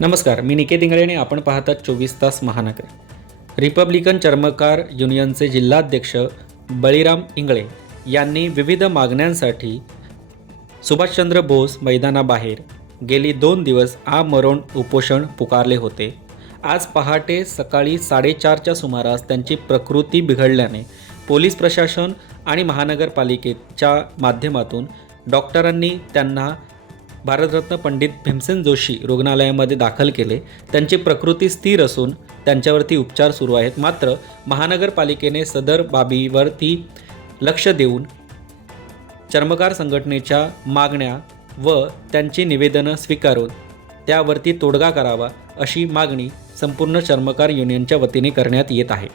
नमस्कार, मी निकेत इंगळे आणि आपण पाहतात 24 तास महानगर. रिपब्लिकन चर्मकार युनियनचे जिल्हाध्यक्ष बळीराम इंगळे यांनी विविध मागण्यांसाठी सुभाषचंद्र बोस मैदानाबाहेर गेली 2 दिवस आमरण उपोषण पुकारले होते. आज पहाटे सकाळी 4:30च्या सुमारास त्यांची प्रकृती बिघडल्याने पोलीस प्रशासन आणि महानगरपालिकेच्या माध्यमातून डॉक्टरांनी त्यांना भारतरत्न पंडित भीमसेन जोशी रुग्णालयामध्ये दाखल केले. त्यांची प्रकृती स्थिर असून त्यांच्यावरती उपचार सुरू आहेत. मात्र महानगरपालिकेने सदर बाबीवरती लक्ष देऊन चर्मकार संघटनेच्या मागण्या व त्यांची निवेदनं स्वीकारून त्यावरती तोडगा करावा अशी मागणी संपूर्ण चर्मकार युनियनच्या वतीने करण्यात येत आहे.